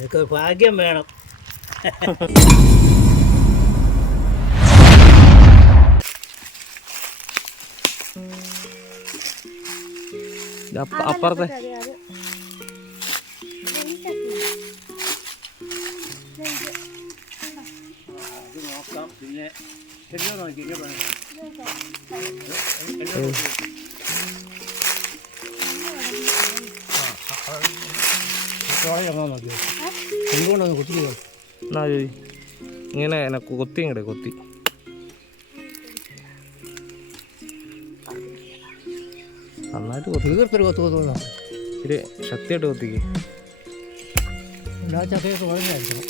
ഇതൊക്കെ ഭാഗ്യം വേണം. അപ്പുറത്തെ നോക്കാം. പിന്നെ ശരിയോ നോക്കി നോക്കിയോ എന്തുകൊണ്ടൊന്ന് കുത്തിയോ എന്നാ ഇങ്ങനെ കൊത്തി ഇങ്ങടെ കൊത്തി നന്നായിട്ട് തീർത്തൊരു കൊത്തു കൊത്തുന്നോ ഒരു ശക്തിയായിട്ട് കൊത്തിക്ക്. എല്ലാ ചക്കയൊക്കെ വളരെയായിരിക്കണം.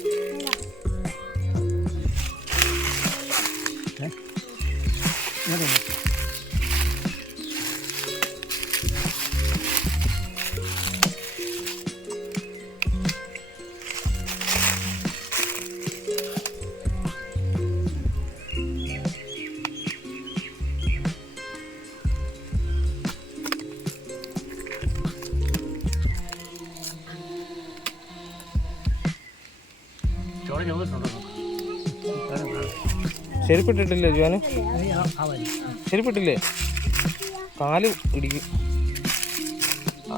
ചെരുപ്പിട്ടിട്ടില്ലേ ജോന്? ചെരുപ്പിട്ടില്ലേ? കാല് ഇടിക്കും.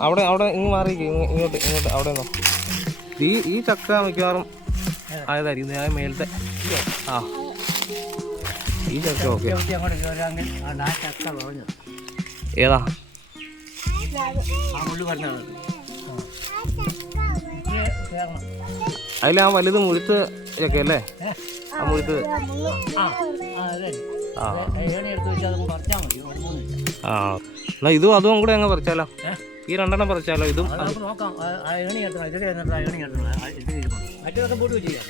അവിടെ അവിടെ ഇങ്ങ് മാറിയിരിക്കും. ഇങ്ങോട്ട് ഇങ്ങോട്ട് അവിടെ നിന്നോ. ഈ ചക്ക മിക്കവാറും ആയതായിരിക്കും. ഞാൻ മേലത്തെ ആ ഈ ചക്ക ഓക്കെ. ഏതാ അതിൽ ആ വലുത് മുഴുത്ത് ചക്കയല്ലേ? ആ മുഴുത്ത് ആ എന്നാ ഇതും അതും കൂടെ അങ്ങ് പറിച്ചാലോ? ഈ രണ്ടെണ്ണം പറിച്ചാലോ? ഇതും നോക്കാം. മറ്റൊക്കെ പോട്ട് വെച്ച് ചെയ്യാം.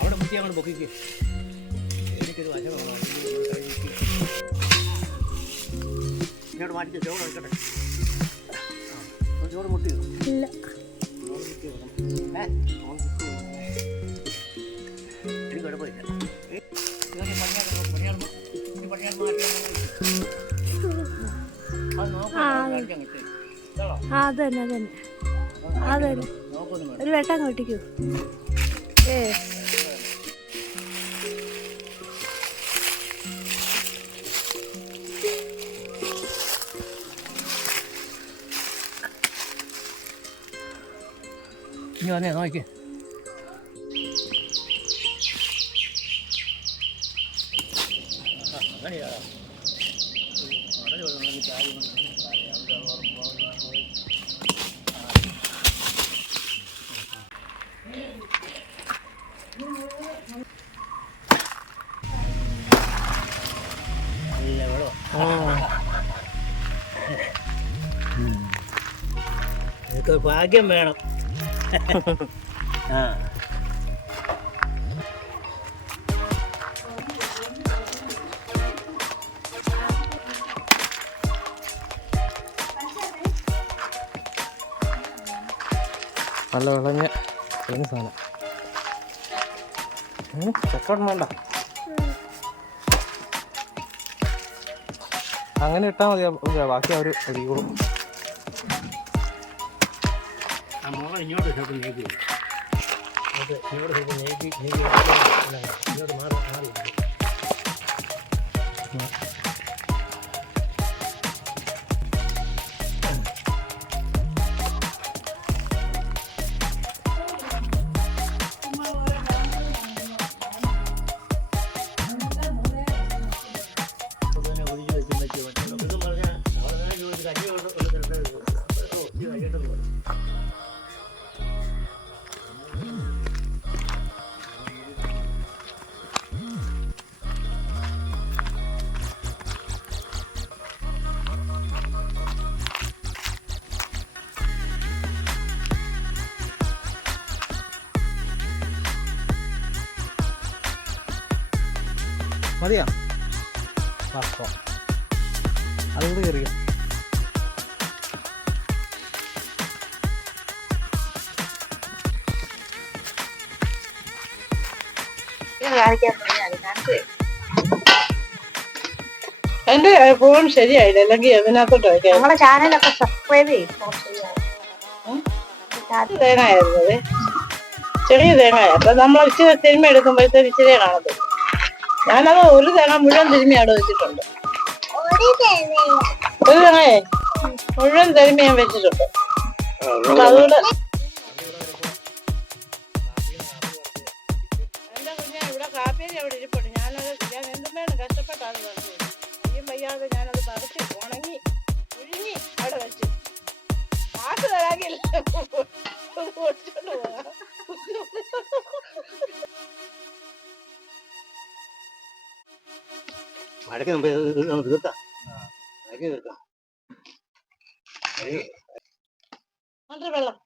അവിടെ മുട്ടി അങ്ങോട്ട് പൊക്കിക്ക്. എനിക്കൊരു വശമാണ് ഇങ്ങോട്ട് മാറ്റി ചോറ് വെക്കട്ടെ. ചോറ് മുട്ടിയോ? ഇല്ല. എനിക്ക് കുഴപ്പമില്ല. അതന്നെ അതന്നെ ഒരു വെട്ടം കൊട്ടിക്കൂ. ഇനി വന്നേ നോക്കി. അങ്ങനെയാ നല്ല വെള്ളം. ഇതൊക്കെ ഭാഗ്യം വേണം. ആ നല്ല വിളഞ്ഞ സാധനം. ചക്കോട്ടം വേണ്ട, അങ്ങനെ ഇട്ടാൽ മതി. ബാക്കി അവർ ഒഴിക്കോളും. ആ മുളക് ഇങ്ങോട്ട് ചിലപ്പോൾ നീക്കി ഇങ്ങോട്ട് ചിലപ്പോൾ നീക്കി ഇങ്ങോട്ട് മാറി മതിയാ? അതുകൂടെ കയറിയോ? എന്റെ ഫോൺ ശരിയായില്ല, അല്ലെങ്കിൽ അതിനകത്തോട്ട് നമ്മളെ ചാനലൊക്കെ സബ്സ്ക്രൈബ് ചെയ്യും. തേങ്ങയായിരുന്നു അത്, ചെറിയ തേങ്ങയാ. അപ്പൊ നമ്മൾ ഇച്ചിരി തിരുമ്മി എടുക്കുമ്പോഴത്തേക്ക് ഇച്ചിരിയെ കാണത്തുള്ളൂ. ഞാനത് ഒരു തേങ്ങ മുഴുവൻ തിരുമ്മി അവിടെ വെച്ചിട്ടുണ്ട്. ഒരു തേങ്ങയെ മുഴുവൻ തിരുമ്മി ഞാൻ വെച്ചിട്ടുണ്ട്. അപ്പൊ അതുകൊണ്ട് എന്റെ കുഞ്ഞാ ഇവിടെ കാപ്പേരി അവിടെ ഇരിപ്പുണ്ട്. ഞാൻ എന്തുമേണ് കഷ്ടപ്പെട്ടാണ് പറഞ്ഞത്. അയ്യും വയ്യാതെ ഞാനത് പറിച്ച് ഉണങ്ങി ഉഴുങ്ങി അവിടെ വെച്ചു. കാട്ട് തരാകില്ല ഓടിച്ചോണ്ട് പോകാം. മഴയ്ക്ക് മുമ്പ് തീർക്കാം. മഴയ്ക്ക് തീർക്കാം. എന്നിട്ട് വെള്ളം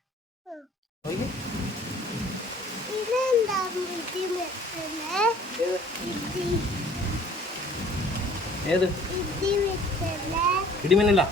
ഏത് ഇടിമിന്നല്ല?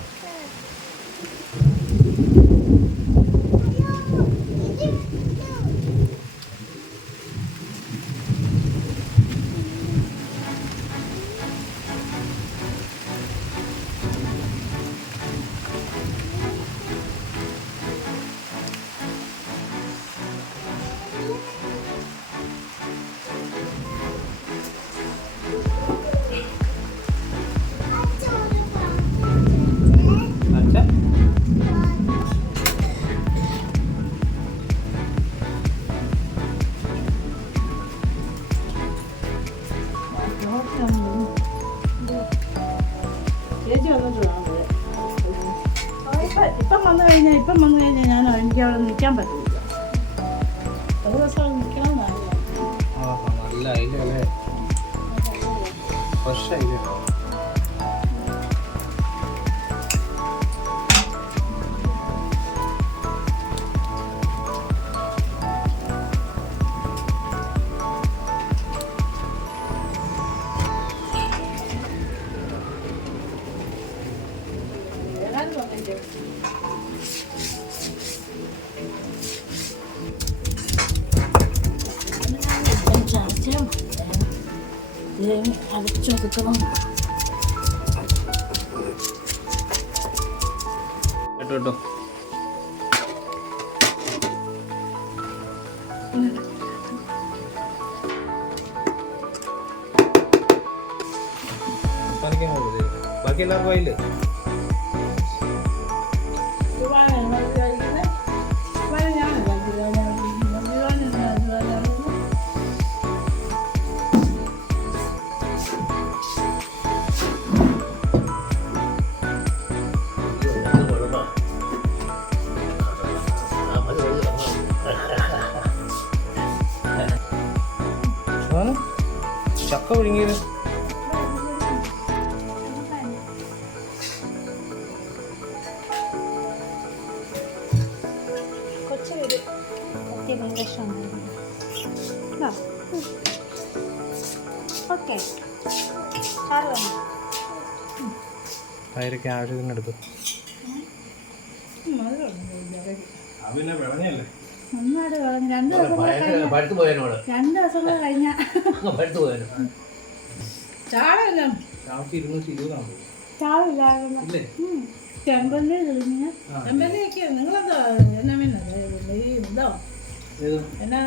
ഇപ്പം വന്നു കഴിഞ്ഞാൽ ഞാൻ എനിക്ക് അവിടെ നിൽക്കാൻ പറ്റില്ല. ഒരു ദിവസം നിൽക്കണം നല്ല അയില അല്ലേ? ഫ്രഷ് അയില. അടച്ചൊതുക്കണം. കേട്ടോ ബാക്കി എല്ലാവർക്കും ആയില്ലേ? ചക്ക ഒഴുങ്ങിയത് അതിലൊക്കെ ആവശ്യത്തിന് എടുക്കും. പിന്നെ വിളഞ്ഞല്ലേ? ഒന്നാട് കളഞ്ഞു. 2 ദിവസം കൂടെ കഴിഞ്ഞ ചാവില്ല. ചെമ്പല്ലി തെളിഞ്ഞ ചെമ്പല്ലിയൊക്കെ നിങ്ങളെന്താ എന്നാ ഇതോ എന്നാ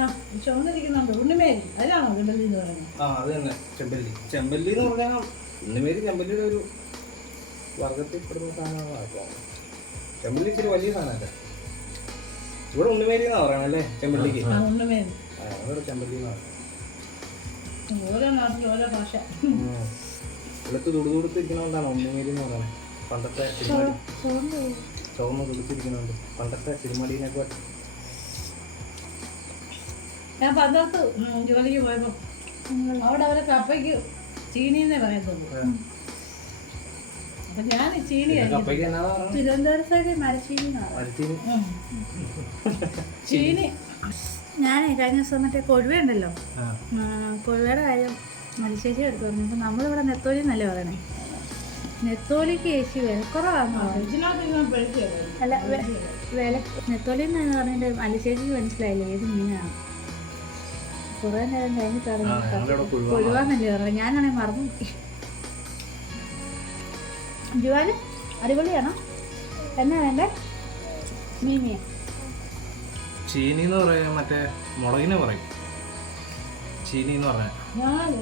ചുവന്നിരിക്കുന്നുണ്ട് ഉണ്ണിമേരി, അതിലാണോ ചെമ്പല്ലി എന്ന് പറയുന്നത്? ആ അത് തന്നെ ചെമ്പല്ലി. ചെമ്പല്ലി എന്ന് പറഞ്ഞാൽ ഉണ്ണിമേരി ചെമ്പല്ലിയുടെ ഒരു വർഗത്തിൽപ്പെടുന്ന സാധനങ്ങളാണ്. ചെമ്പല്ലി ഇച്ചിരി വലിയ സാധനമല്ലേ? ഇവിടെ ഉണ്ണിമേരി എന്നാ പറയണല്ലേ ചെമ്പല്ലിക്ക്? ഉണ്ണിമേരി. ചെമ്പല്ലി എന്നാ ഓരോ നാട്ടിലും ഓരോ ഭാഷ. വെളുത്ത് തുടുതുടുത്തിരിക്കണോണ്ടാണ് ഉണ്ണിമേരി എന്ന് പറയുന്നത്. പണ്ടത്തെ സിനിമടി ചുവന്ന് തുടുത്തിരിക്കുന്നുണ്ട്. പണ്ടത്തെ സിനിമടീനൊക്കെ ഞാൻ പന്തളത്ത് ജോലിക്ക് പോയപ്പോൾ അവിടെ അവരെ കപ്പയ്ക്ക് ചീനിന്നേ പറയത്തുള്ളൂ. അപ്പൊ ഞാൻ ചീനി തിരുവനന്തപുരം സൈഡിൽ മരച്ചീനി. ചീനി ഞാൻ കഴിഞ്ഞ ദിവസം മറ്റേ കൊഴുവയുണ്ടല്ലോ, കൊഴുവയുടെ കാര്യം മരിച്ചേച്ചി എടുത്തു പറഞ്ഞു. അപ്പം നമ്മളിവിടെ നെത്തോലി എന്നല്ലേ പറയണേ. നെത്തോലിക്ക് ചേച്ചി വിലക്കുറവാണെന്ന് പറഞ്ഞു. അല്ല വില നെത്തോലി എന്ന് പറഞ്ഞിട്ട് മലിച്ചേച്ചിക്ക് മനസ്സിലായില്ല ഏത് മീനാണ്. കുറേ നേരം കഴിഞ്ഞിട്ട് അറിഞ്ഞു കൊഴുവാന്നല്ലേ പറഞ്ഞത്. ഞാനാണെങ്കിൽ മറന്നു നോക്കി. ജുവാല് അടിപൊളിയാണോ? എന്നാ വേണ്ടേ? മീമിയ ചീനി എന്ന് പറയാൻ മറ്റേ മുളകിനെ പറയും. ചീനി എന്ന് പറഞ്ഞാൽ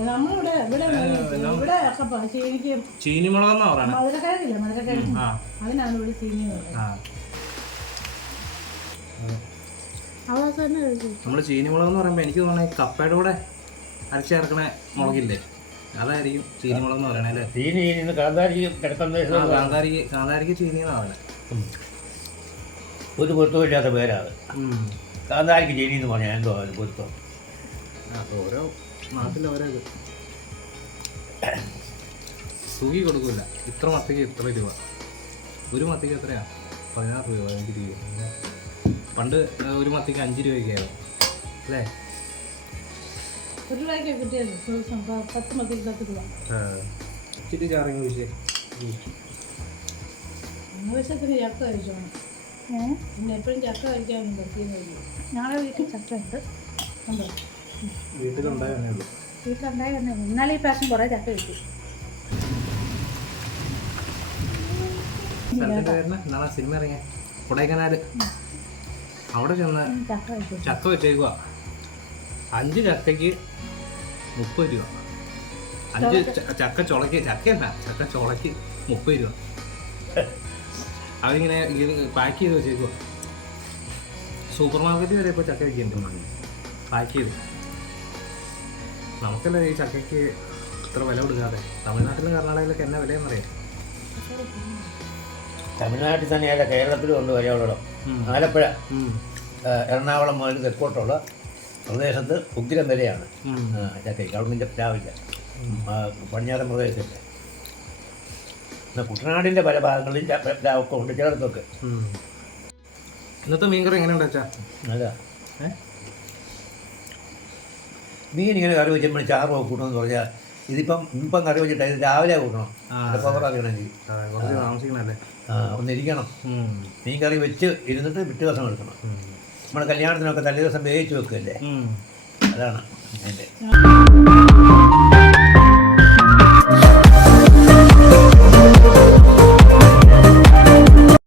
നമ്മളിവിടെ ഇവിടെ ഒക്കെ ചീനിക്ക് ചീനി മുളകെന്നാ പറയണേ. മധുരക്കിഴങ്ങില്ല, മധുരക്കിഴങ്ങ് അതിനാണ് ഇവിടെ ചീനി നമ്മൾ ചീനി മുളക് എന്ന് പറയുമ്പോൾ എനിക്ക് തോന്നുന്നത് കപ്പയുടെ കൂടെ അരച്ച് ചേർക്കണ മുളകില്ലേ, അതായിരിക്കും ചീനി മുളക് എന്ന് പറയണേ അല്ലേ? ചീനി കാന്താരിക്ക് കിടക്കുന്ന കാന്താരിക്ക് ചീനി എന്നാ പറയണേ. ഒരു പൊരുത്തമില്ലാത്ത പേരാണ് കാന്താരിക്ക് ചീനി എന്ന് പറഞ്ഞാൽ. എന്തോ അതിന് പൊരുത്തം. അപ്പോൾ ഓരോ നാട്ടിൽ ഓരോ ഇത് തൂക്കി കൊടുക്കില്ല. ഇത്ര മത്തിക്ക് ഇത്ര രൂപ, ഒരു മത്തിക്ക് എത്രയാണ്? 16 രൂപ, 5 രൂപ. പണ്ട് ഒരു മത്തിക്ക് 5 രൂപയ്ക്കായിരുന്നു അല്ലേ? 1 രൂപയ്ക്ക് കിട്ടിയല്ലോ 10 മത്തിക്ക് 10 രൂപ. ഇച്ചിരി ചാറിങ് വിളിച്ചേ. ആവശ്യത്തിന് ചക്ക കഴിച്ചോണം. പിന്നെ എപ്പോഴും ചക്ക കഴിക്കാനും പറ്റിയെന്നില്ല. ഞങ്ങളുടെ വീട്ടിൽ ചക്ക ഉണ്ട്. ഉണ്ടോ? വീട്ടിലുണ്ടായ തന്നെ ഉള്ളൂ. വീട്ടിലുണ്ടായി തന്നെ ഉള്ളൂ. എന്നാലും ഈ പ്രാവശ്യം കുറേ ചക്ക കിട്ടി. നാളെ സിനിമ ഇറങ്ങിയ കൊടൈക്കനാൽ, അവിടെ ചെന്ന് ചക്ക വെച്ചേക്കുക. 5 ചക്കയ്ക്ക് 30 രൂപ. 5 ചക്ക ചുളയ്ക്ക്, ചക്കയല്ല ചക്ക ചുളയ്ക്ക് 30 രൂപ. അതിങ്ങനെ പാക്ക് ചെയ്ത് വെച്ചേക്കുക. സൂപ്പർ മാർക്കറ്റ് വരെ ഇപ്പോൾ ചക്ക വയ്ക്കുന്നുണ്ട് പാക്ക് ചെയ്ത്. നമുക്കല്ലേ ഈ ചക്കയ്ക്ക് ഇത്ര വില കൊടുക്കാതെ. തമിഴ്നാട്ടിലും കർണാടകയിലൊക്കെ എന്നാ വിലയെന്നറിയാം. തമിഴ്നാട്ടിൽ തന്നെയല്ല, കേരളത്തിലും ഉണ്ട് വിലയോളം. ആലപ്പുഴ, എറണാകുളം മുതൽ തെക്കോട്ടുള്ള പ്രദേശത്ത് ഉഗ്രം വിലയാണ് ചക്കയ്ക്ക്. അവിടെ രാവില്ല പടിഞ്ഞാറൻ പ്രദേശമില്ല. എന്നാൽ കുട്ടനാടിൻ്റെ പല ഭാഗങ്ങളിൽ ഒക്കെ ഉണ്ട്, ചിലയിടത്തൊക്കെ. ഇന്നത്തെ മീൻകറി എങ്ങനെയുണ്ട് വെച്ചാ? അതാ മീൻ ഇങ്ങനെ കറി വെച്ചപ്പോൾ ചാറ് കൂട്ടണമെന്ന് പറഞ്ഞാൽ ഇപ്പം കറി വെച്ചിട്ട് ഇത് രാവിലെ കൂട്ടണം. പവർ അറിയണമെങ്കിൽ കുറച്ച് താമസിക്കണല്ലേ? ഒന്നിരിക്കണം. മീൻ കറി വെച്ച് ഇരുന്നിട്ട് പിറ്റേ ദിവസം എടുക്കണം. നമ്മുടെ കല്യാണത്തിനൊക്കെ തലേ ദിവസം വേവിച്ച് വെക്കുകയല്ലേ, അതാണ് അതിൻ്റെ.